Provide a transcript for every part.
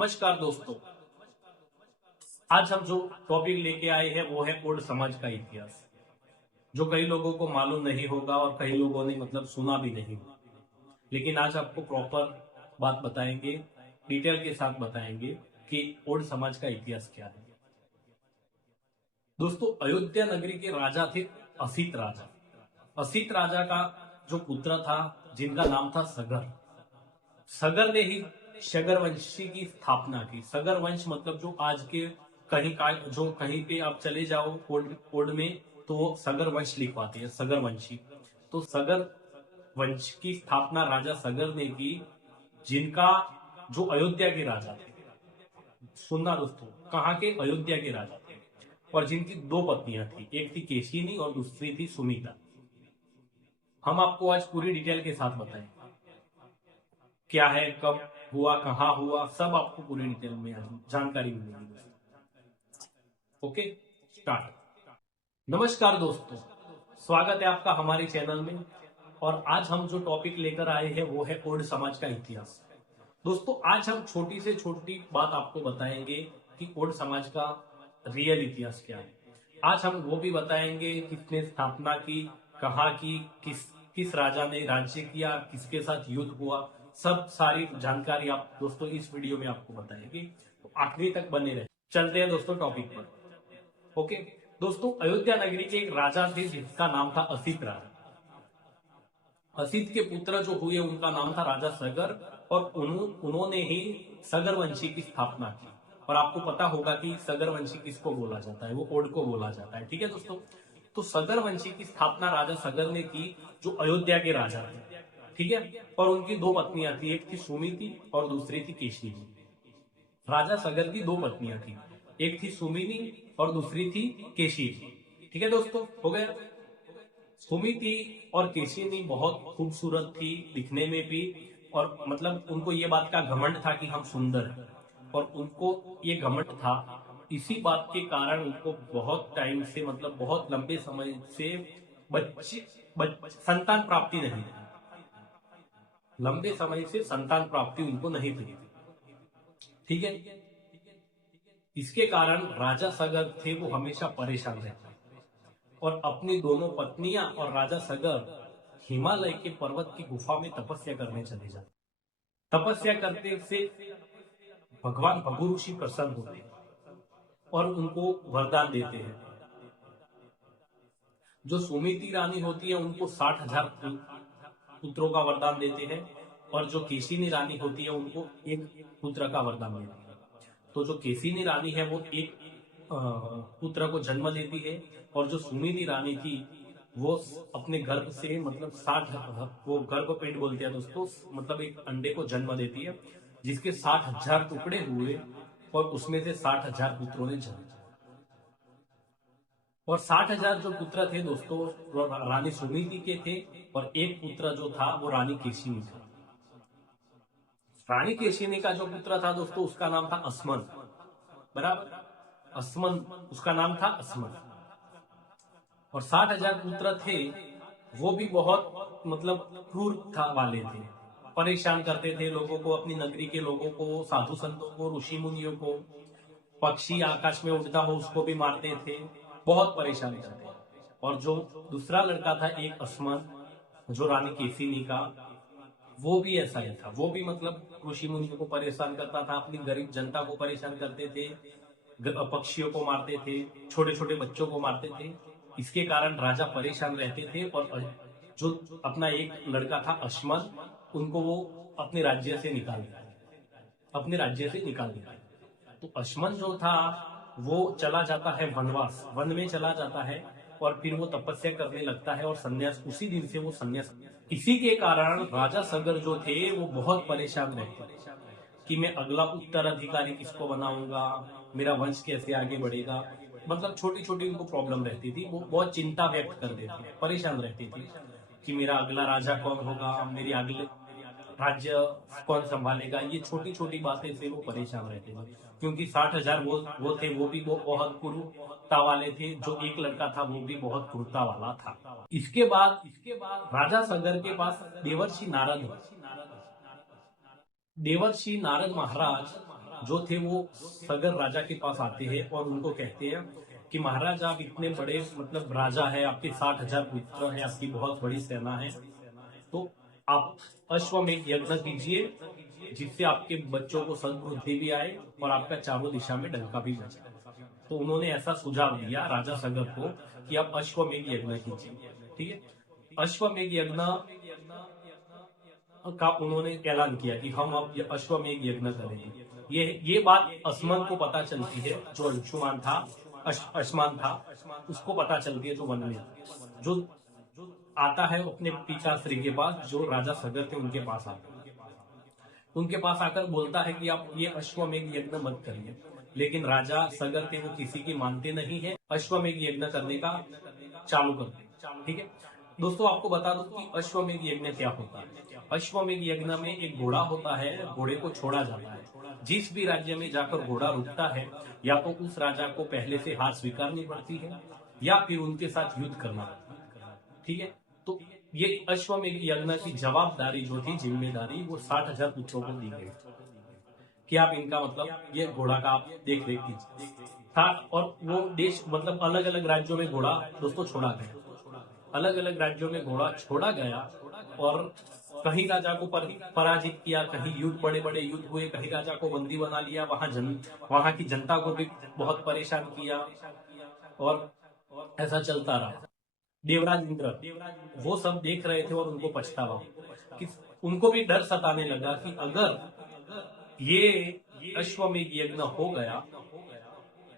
नमस्कार दोस्तों। आज हम जो टॉपिक लेके आए हैं वो है ओड समाज का इतिहास, जो कई लोगों को मालूम नहीं होगा और कई लोगों ने सुना भी नहीं होगा। लेकिन आज आपको प्रॉपर बात बताएंगे, डिटेल के साथ बताएंगे कि ओड समाज का इतिहास क्या है। दोस्तों, अयोध्या नगरी के राजा थे असित राजा। असित राजा का जो पुत्र था जिनका नाम था सगर। सगर ने ही सगर वंशी की स्थापना की। सगर वंश मतलब जो आज के कहीं पे आप चले जाओ कोड में तो वो सगर वंश लिखवाते हैं, सगर वंशी। तो सगर वंश की स्थापना राजा सगर ने की, जिनका जो अयोध्या के राजा थे। सुनना दोस्तों, कहाँ के? अयोध्या के राजा थे। और जिनकी दो पत्नियां थी, एक थी केशिनी और दूसरी थी सुमिता। हम आपको आज पूरी डिटेल के साथ बताएंगे क्या है, कब हुआ, कहाँ हुआ, सब आपको पूरी डिटेल में जानकारी मिलेगी। Okay, start. नमस्कार दोस्तों, स्वागत है आपका हमारे चैनल में। और आज हम जो टॉपिक लेकर आए हैं वो है ओड समाज का इतिहास। दोस्तों, आज हम छोटी से छोटी बात आपको बताएंगे कि ओड समाज का रियल इतिहास क्या है। आज हम वो भी बताएंगे किसने स्थापना की, कहाँ की, किस किस राजा ने राज्य किया, किसके साथ युद्ध हुआ, सब सारी जानकारी आप दोस्तों इस वीडियो में आपको बताएंगे, तो आखिरी तक बने रहे। चलते हैं दोस्तों टॉपिक पर। ओके दोस्तों, अयोध्या नगरी के एक राजा थे जिसका नाम था असित राजा। असित के पुत्र जो हुए उनका नाम था राजा सगर, और उन्होंने ही सगर वंशी की स्थापना की। और आपको पता होगा कि सगर वंशी किसको बोला जाता है, वो ओड को बोला जाता है। ठीक है दोस्तों, तो सगर वंशी की स्थापना राजा सगर ने की, जो अयोध्या के राजा थे। ठीक है, और उनकी दो पत्नियां थी, एक थी सुमिति और दूसरी थी केशिनी। राजा सगर की दो पत्नियां थी, एक थी सुमिनी और दूसरी थी केशिनी। ठीक है दोस्तों, हो गया। सुमिति और केशिनी बहुत खूबसूरत थी दिखने में भी, और उनको ये बात का घमंड था कि हम सुंदर हैं। और उनको ये घमंड था, इसी बात के कारण उनको बहुत टाइम से बहुत लंबे समय से संतान प्राप्ति नहीं थी। लंबे समय से संतान प्राप्ति उनको नहीं थी। ठीक है, इसके कारण राजा सगर थे वो हमेशा परेशान रहते और अपनी दोनों पत्नियां और राजा सगर हिमालय के पर्वत की गुफा में तपस्या करने चले जाते। तपस्या करते से भगवान भगु ऋषि प्रसन्न होते हैं और उनको वरदान देते हैं। जो सुमिति रानी होती है उनको 60,000 पुत्रों का वरदान देते हैं, और जो केशिनी रानी होती है उनको एक पुत्र का वरदान देती है। तो जो केशिनी रानी है वो एक पुत्र को जन्म देती है, और जो सुमिति रानी थी वो अपने गर्भ से 60, वो गर्भपेट बोलते हैं दोस्तों, एक अंडे को जन्म देती है, जिसके 60,000 टुकड़े हुए और उसमें से 60,000 पुत्रों ने जन्म। और 60,000 जो पुत्र थे दोस्तों वो रानी सुमिति के थे, और एक पुत्र जो था वो रानी केशिनी था। रानी केशिनी का जो पुत्र था दोस्तों उसका नाम था असमन। बराबर, असमन उसका नाम था असमन। और 60,000 पुत्र थे वो भी बहुत क्रूर था वाले थे, परेशान करते थे लोगों को, अपनी नगरी के लोगों को, साधु संतों को, ऋषि मुनियों को। पक्षी आकाश में उड़ता हो उसको भी मारते थे, बहुत परेशान करते। और जो दूसरा लड़का था एक असमन, जो रानी केशिनी का, वो भी ऐसा ही था। वो भी ऋषि मुनियों को परेशान करता था, अपनी गरीब जनता को परेशान करते थे, पक्षियों को मारते थे, छोटे छोटे बच्चों को मारते थे। इसके कारण राजा परेशान रहते थे, और जो अपना एक लड़का था अश्मन, उनको वो अपने राज्य से निकाल दिया। तो अश्मन जो था वो चला जाता है वनवास, वन में चला जाता है, और फिर वो तपस्या करने लगता है और संन्यास, उसी दिन से वो संन्यास। इसी के कारण राजा सगर जो थे वो बहुत परेशान रहते कि मैं अगला उत्तराधिकारी किसको बनाऊंगा, मेरा वंश कैसे आगे बढ़ेगा। छोटी छोटी उनको प्रॉब्लम रहती थी, वो बहुत चिंता व्यक्त कर देते थे, परेशान रहती थी कि मेरा अगला राजा कौन होगा, मेरी अगले राज्य कौन संभालेगा। ये छोटी छोटी बातें से वो परेशान रहते थे, क्योंकि 60,000 वो थे, वो भी बहुत क्रूरता वाले थे। जो एक लड़का था वो भी बहुत क्रूरता वाला था। इसके बाद राजा सगर के पास देवर्षि नारद महाराज जो थे वो सगर राजा के पास आते हैं और उनको कहते हैं कि महाराज आप इतने बड़े मतलब राजा है, आपके 60,000 पुत्र है, आपकी बहुत बड़ी सेना है, तो आप अश्वमेध यज्ञ कीजिए जिससे आपके बच्चों को सद्बुद्धि भी आए और आपका चारों दिशा में डंका भी बचे। तो उन्होंने ऐसा सुझाव दिया राजा सगर को कि आप अश्वमेध यज्ञ कीजिए। ठीक है, अश्वमेध यज्ञ का उन्होंने ऐलान किया कि हम अब ये अश्वमेध यज्ञ करेंगे। ये बात असमन को पता चलती है, जो अंशुमान था, अश्मान था, उसको पता चलती है, जो वन में जो आता है अपने पिताश्री के पास, जो राजा सगर थे उनके पास आता है, उनके पास आकर बोलता है कि आप ये अश्वमेध यज्ञ मत करिए। लेकिन राजा सगर थे वो किसी की मानते नहीं है, अश्वमेध यज्ञ करने का चालू करते। ठीक है दोस्तों, आपको बता दूं कि अश्वमेध यज्ञ क्या होता है। अश्वमेध यज्ञ में एक घोड़ा होता है, घोड़े को छोड़ा जाता है। जिस भी राज्य में जाकर घोड़ा रुकता है, या तो उस राजा को पहले से हार स्वीकारनी पड़ती है या फिर उनके साथ युद्ध करना पड़ता है। ठीक है, तो ये अश्वमेध यज्ञ की जवाबदारी जो थी, जिम्मेदारी, वो 60,000 पुत्रों को दी गई कि आप इनका मतलब ये घोड़ा का आप देख रेख कीजिए था। और वो देश मतलब अलग अलग राज्यों में घोड़ा दोस्तों छोड़ा गया, अलग अलग राज्यों में घोड़ा छोड़ा गया और कहीं राजा को पराजित किया, कहीं युद्ध, बड़े बड़े युद्ध हुए, कहीं राजा को बंदी बना लिया, वहां की जनता को भी बहुत परेशान किया और ऐसा चलता रहा। देवराज इंद्र वो सब देख रहे थे और उनको पछतावा कि उनको भी डर सताने लगा कि अगर ये अश्वमेध यज्ञ हो गया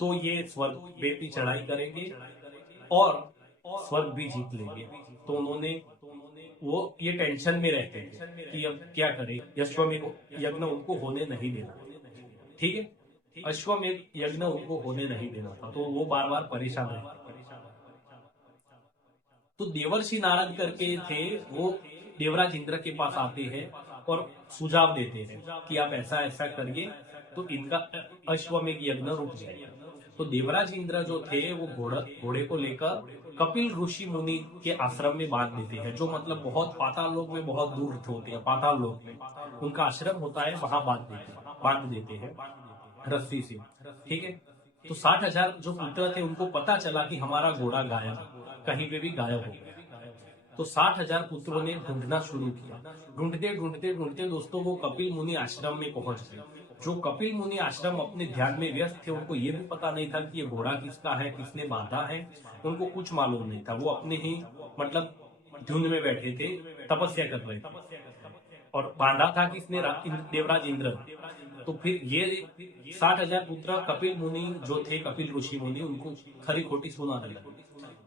तो ये स्वर्ग पे भी चढ़ाई करेंगे और स्वर्ग भी जीत लेंगे। तो उन्होंने वो ये टेंशन में रहते हैं कि अब क्या करें, अश्वमेध यज्ञ उनको होने नहीं देना। ठीक है, अश्वमेध यज्ञ उनको होने नहीं देना था, तो वो बार बार परेशान रहते। तो देवर्षि नारद करके थे, वो देवराज इंद्र के पास आते हैं और सुझाव देते हैं कि आप ऐसा ऐसा करिए तो इनका अश्वमेध यज्ञ रुक जाएगा। तो देवराज इंद्र जो थे वो घोड़े को लेकर कपिल ऋषि मुनि के आश्रम में बांध देते हैं, जो मतलब बहुत पाताल लोक में बहुत दूर होते हैं, पाताल लोक में उनका आश्रम होता है, वहां बांध देते हैं रस्सी से। ठीक है, तो 60,000 जो पुत्र थे उनको पता चला कि हमारा घोड़ा गायब, कहीं पे भी गायब हो गया। तो 60,000 पुत्रों ने ढूंढना शुरू किया। ढूंढते ढूंढते ढूंढते दोस्तों वो कपिल मुनि आश्रम में पहुंच गए। जो कपिल मुनि आश्रम अपने ध्यान में व्यस्त थे, उनको ये भी पता नहीं था कि ये घोड़ा किसका है, किसने बांधा है, उनको कुछ मालूम नहीं था। वो अपने ही मतलब धुंध में बैठे थे, तपस्या कर रहे थे और बांधा था किसने, देवराज इंद्र। तो फिर ये 60,000 पुत्र कपिल मुनि जो थे, कपिल ऋषि मुनि, उनको खरी खोटी सुनाने लगे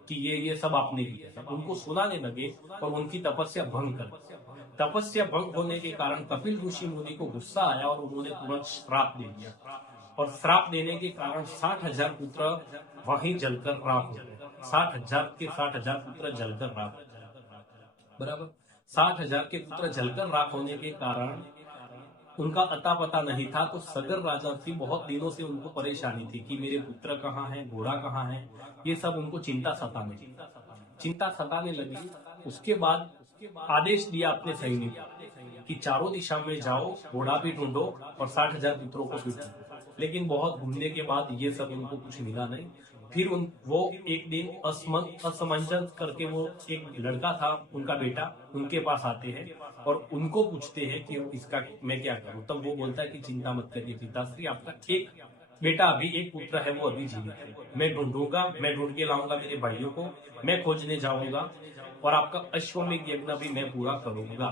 कि ये सब आपने किया। उनको सुनाने लगे और उनकी तपस्या भंग कर। तपस्या भंग होने के कारण कपिल ऋषि मुनि को गुस्सा आया और उन्होंने तुरंत श्राप दे दिया। और श्राप देने के कारण 60,000 पुत्र वहीं जलकर राख हो गए। 60,000 के 60,000 पुत्र जलकर राख, बराबर 60,000 के पुत्र जलकर राख होने के कारण उनका अता पता नहीं था। तो सगर राजा थी, बहुत दिनों से उनको परेशानी थी कि मेरे पुत्र कहाँ हैं, घोड़ा कहाँ है, ये सब उनको चिंता सताने लगी। उसके बाद आदेश दिया अपने सैनिक कि चारों दिशा में जाओ, घोड़ा भी ढूंढो और 60,000 पुत्रों को भी ढूंढो। लेकिन बहुत घूमने के बाद ये सब उनको कुछ मिला नहीं। फिर वो एक दिन असमंजस करके वो एक लड़का था, उनका बेटा, उनके पास आते हैं और उनको पूछते हैं कि इसका मैं क्या करूं। तब वो बोलता है कि चिंता मत करिए पिताश्री, आपका एक बेटा अभी, एक पुत्र है, वो अभी जीवित है, मैं ढूंढूंगा, मैं ढूंढ के लाऊंगा मेरे भाइयों को, मैं खोजने जाऊंगा और आपका अश्वमेध यज्ञ भी मैं पूरा करूंगा।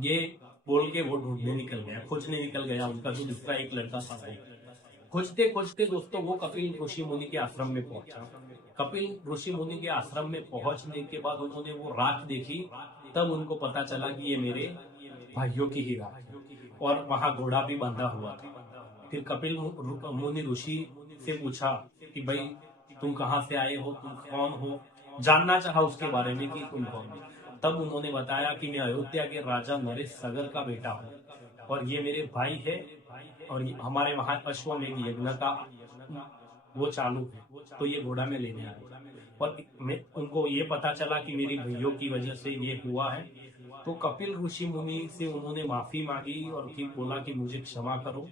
ये बोल के वो ढूंढने निकल गया, खोजने निकल गया, उनका जो दूसरा एक लड़का था वो। खोजते खोजते दोस्तों वो कपिल ऋषि मुनि के आश्रम में पहुंचा। कपिल ऋषि मुनि के आश्रम में पहुंचने के बाद उन्होंने वो राख देखी, तब उनको पता चला कि ये मेरे भाइयों की ही राख है और वहां घोड़ा भी बंधा हुआ था। फिर कपिल मुनि ऋषि से पूछा कि भाई तुम कहाँ से आए हो, तुम कौन हो, जानना चाहा उसके बारे में कि तुम कौन हो। तब उन्होंने बताया कि मैं अयोध्या के राजा नरेश सगर का बेटा हूँ और ये मेरे भाई है और हमारे वहां अश्वमेध यज्ञ का वो चालू है, तो ये घोड़ा में लेने आया। और उनको ये पता चला कि मेरी भाइयों की वजह से ये हुआ है। तो कपिल ऋषि मुनि से उन्होंने माफी मांगी और फिर बोला कि मुझे क्षमा करो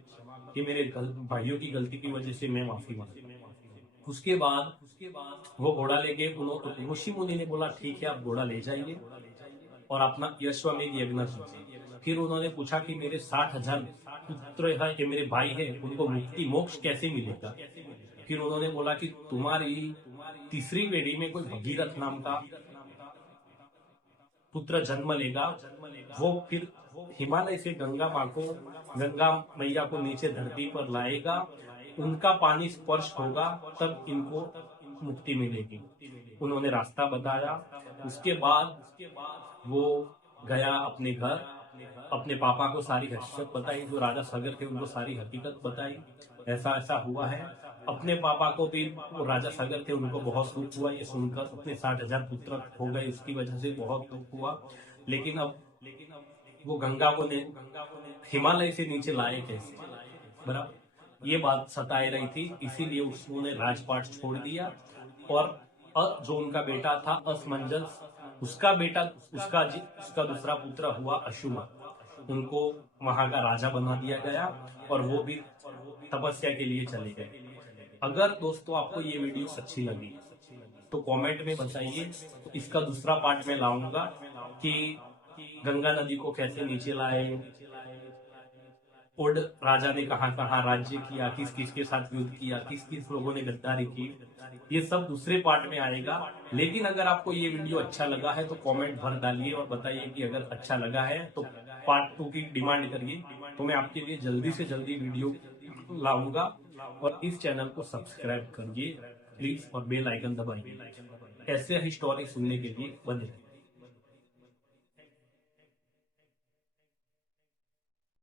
कि मेरे भाइयों की गलती की वजह से मैं माफी मांगता हूं। उसके बाद वो घोड़ा लेके ऋषि मुनि ने बोला ठीक है आप घोड़ा ले जाइए और अपना अश्वमेध यज्ञ कीजिए। फिर उन्होंने पूछा कि मेरे 60,000 पुत्र है कि मेरे भाई है उनको मुक्ति मोक्ष कैसे मिलेगा। फिर उन्होंने बोला कि तुम्हारी तीसरी पीढ़ी में कोई भगीरथ नाम का पुत्र जन्म लेगा, वो फिर हिमालय से गंगा मैया को नीचे धरती पर लाएगा, उनका पानी स्पर्श होगा तब इनको मुक्ति मिलेगी। उन्होंने रास्ता बताया। उसके बाद वो गया अपने घर, अपने पापा को सारी हकीकत बताई, जो राजा सगर थे उनको सारी हकीकत बताई, ऐसा ऐसा हुआ है। अपने पापा को भी, वो राजा सागर थे उनको बहुत दुख हुआ ये सुनकर, अपने 60,000 पुत्र हो गए इसकी वजह से बहुत दुख हुआ। लेकिन अब वो गंगा को हिमालय से नीचे लाए कैसे, बराबर ये बात सताए रही थी, इसीलिए उसने राजपाट छोड़ दिया। और जो उनका बेटा था असमंजस, उसका बेटा उसका दूसरा पुत्र हुआ अशुमा, उनको वहां का राजा बना दिया गया और वो भी तपस्या के लिए चले गए। अगर दोस्तों आपको ये वीडियो अच्छी लगी तो कमेंट में बताइए, तो इसका दूसरा पार्ट में लाऊंगा कि गंगा नदी को कैसे नीचे लाए, ओड राजा ने कहां कहां राज्य किया, किस किस के साथ युद्ध किया, किस किस लोगों ने गद्दारी की, ये सब दूसरे पार्ट में आएगा। लेकिन अगर आपको ये वीडियो अच्छा लगा है तो कमेंट भर डालिए और बताइए कि अगर अच्छा लगा है तो पार्ट 2 की डिमांड करिए, तो मैं आपके लिए जल्दी से जल्दी वीडियो लाऊंगा। और इस चैनल को सब्सक्राइब करिए प्लीज और बेल आइकन दबाइए, ऐसे ही स्टोरी सुनने के लिए बने रहिए।